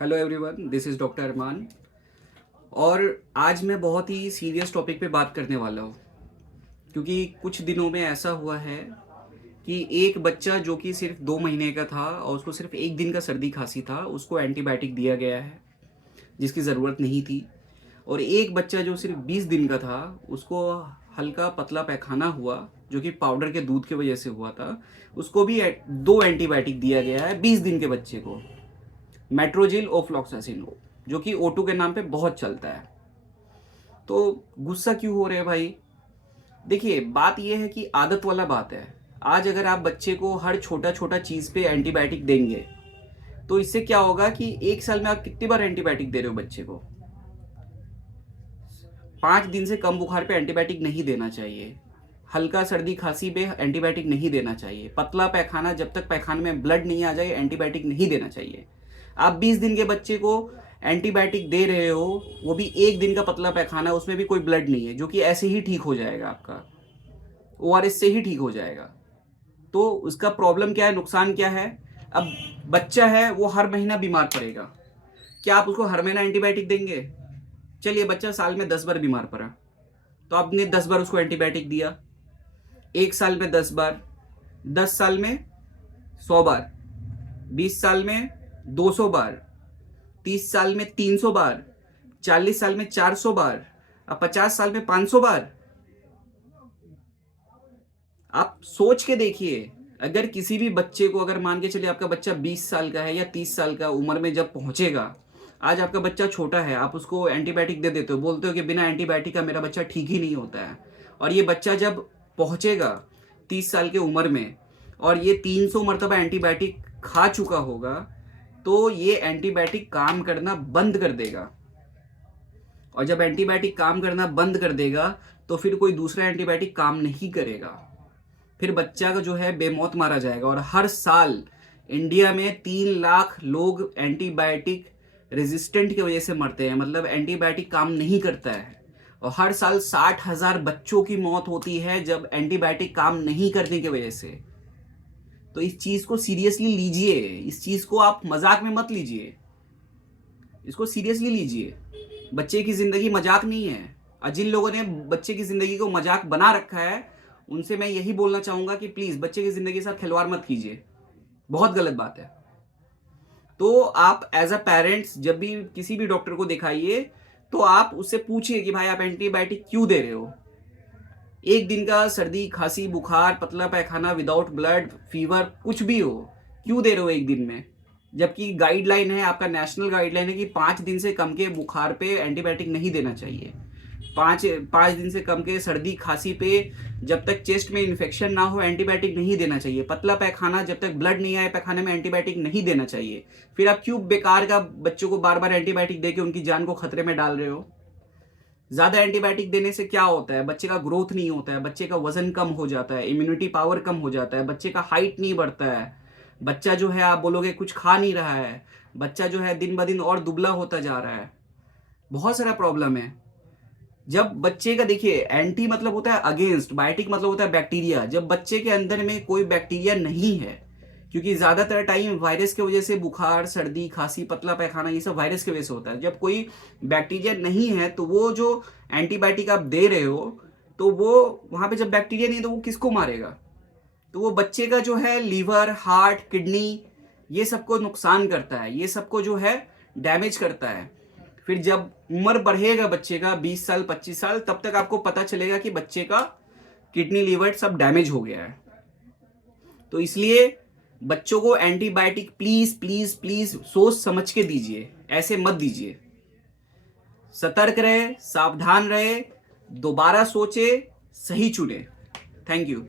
Hello everyone, this is doctor Arman. और आज मैं बहुत ही सीरियस टॉपिक पे बात करने वाला हूँ, क्योंकि कुछ दिनों में ऐसा हुआ है कि एक बच्चा जो कि सिर्फ 2 महीने का था और उसको सिर्फ एक दिन का सर्दी खांसी था, उसको एंटीबायोटिक दिया गया है जिसकी ज़रूरत नहीं थी। और एक बच्चा जो सिर्फ 20 दिन का था, उसको हल्का पतला पैखाना हुआ जो कि पाउडर के दूध की वजह से हुआ था, उसको भी 2 एंटीबायोटिक दिया गया है 20 दिन के बच्चे को, मेट्रोजिल ओफ्लॉक्सासिन, जो कि O2 के नाम पे बहुत चलता है। तो गुस्सा क्यों हो रहे हैं भाई? देखिए, बात यह है कि आदत वाला बात है। आज अगर आप बच्चे को हर छोटा छोटा चीज़ पे एंटीबायोटिक देंगे तो इससे क्या होगा कि 1 साल में आप कितनी बार एंटीबायोटिक दे रहे हो बच्चे को? 5 दिन से कम बुखार पे एंटीबायोटिक नहीं देना चाहिए। हल्का सर्दी खांसी पे एंटीबायोटिक नहीं देना चाहिए। पतला पैखाना, जब तक पैखाने में ब्लड नहीं आ जाए एंटीबायोटिक नहीं देना चाहिए। आप 20 दिन के बच्चे को एंटीबायोटिक दे रहे हो, वो भी एक दिन का पतला पैखाना, उसमें भी कोई ब्लड नहीं है, जो कि ऐसे ही ठीक हो जाएगा, आपका ORS से ही ठीक हो जाएगा। तो उसका प्रॉब्लम क्या है, नुकसान क्या है? अब बच्चा है, वो हर महीना बीमार पड़ेगा। क्या आप उसको हर महीना एंटीबायोटिक देंगे? चलिए, बच्चा साल में 10 बार बीमार पड़ा तो आपने 10 बार उसको एंटीबायोटिक दिया। 1 साल में 10 बार, 10 साल में 100 बार, 20 साल में 200 बार, 30 साल में 300 बार, 40 साल में 400 बार, अब 50 साल में 500 बार। आप सोच के देखिए, अगर किसी भी बच्चे को, अगर मान के चलिए आपका बच्चा 20 साल का है या 30 साल का उम्र में जब पहुंचेगा, आज आपका बच्चा छोटा है, आप उसको एंटीबायोटिक दे देते हो, बोलते हो कि बिना एंटीबायोटिक का मेरा बच्चा ठीक ही नहीं होता है। और ये बच्चा जब पहुंचेगा 30 साल के उम्र में और ये 300 मरतबा एंटीबायोटिक खा चुका होगा, तो ये एंटीबायोटिक काम करना बंद कर देगा। और जब एंटीबायोटिक काम करना बंद कर देगा तो फिर कोई दूसरा एंटीबायोटिक काम नहीं करेगा। फिर बच्चा का जो है बेमौत मारा जाएगा। और हर साल इंडिया में 3 लाख लोग एंटीबायोटिक रेजिस्टेंट की वजह से मरते हैं, मतलब एंटीबायोटिक काम नहीं करता है। और हर साल 60,000 बच्चों की मौत होती है जब एंटीबायोटिक काम नहीं करने की वजह से। तो इस चीज़ को सीरियसली लीजिए, इस चीज़ को आप मजाक में मत लीजिए, इसको सीरियसली लीजिए। बच्चे की ज़िंदगी मजाक नहीं है। और जिन लोगों ने बच्चे की ज़िंदगी को मजाक बना रखा है, उनसे मैं यही बोलना चाहूँगा कि प्लीज़ बच्चे की ज़िंदगी के साथ खिलवाड़ मत कीजिए, बहुत गलत बात है। तो आप एज अ पेरेंट्स जब भी किसी भी डॉक्टर को दिखाइए तो आप उससे पूछिए कि भाई आप एंटीबायोटिक क्यों दे रहे हो? एक दिन का सर्दी खांसी बुखार पतला पैखाना विदाउट ब्लड फीवर कुछ भी हो, क्यों दे रहे हो एक दिन में? जबकि गाइडलाइन है, आपका नेशनल गाइडलाइन है कि 5 दिन से कम के बुखार पे एंटीबायोटिक नहीं देना चाहिए। 5 दिन से कम के सर्दी खांसी पे, जब तक चेस्ट में इन्फेक्शन ना हो, एंटीबायोटिक नहीं देना चाहिए। पतला पैखाना, जब तक ब्लड नहीं आए पैखाने में, एंटीबायोटिक नहीं देना चाहिए। फिर आप क्यों बेकार का बच्चों को बार बार एंटीबायोटिक देके उनकी जान को खतरे में डाल रहे हो? ज्यादा एंटीबायोटिक देने से क्या होता है? बच्चे का ग्रोथ नहीं होता है, बच्चे का वजन कम हो जाता है, इम्यूनिटी पावर कम हो जाता है, बच्चे का हाइट नहीं बढ़ता है। बच्चा जो है, आप बोलोगे कुछ खा नहीं रहा है, बच्चा जो है दिन ब दिन और दुबला होता जा रहा है। बहुत सारा प्रॉब्लम है। जब बच्चे का, देखिए, एंटी मतलब होता है अगेंस्ट, बायोटिक मतलब होता है बैक्टीरिया। जब बच्चे के अंदर में कोई बैक्टीरिया नहीं है, क्योंकि ज्यादातर टाइम वायरस की वजह से बुखार सर्दी खांसी पतला पैखाना ये सब वायरस की वजह से होता है। जब कोई बैक्टीरिया नहीं है तो वो जो एंटीबायोटिक आप दे रहे हो, तो वो वहां पे जब बैक्टीरिया नहीं है तो वो किसको मारेगा? तो वो बच्चे का जो है लीवर हार्ट किडनी ये सबको नुकसान करता है, ये सबको जो है डैमेज करता है। फिर जब उम्र बढ़ेगा बच्चे का 20 साल 25 साल, तब तक आपको पता चलेगा कि बच्चे का किडनी लीवर सब डैमेज हो गया है। तो इसलिए बच्चों को एंटीबायोटिक प्लीज प्लीज प्लीज सोच समझ के दीजिए, ऐसे मत दीजिए। सतर्क रहे, सावधान रहे, दोबारा सोचे, सही चुने। Thank you.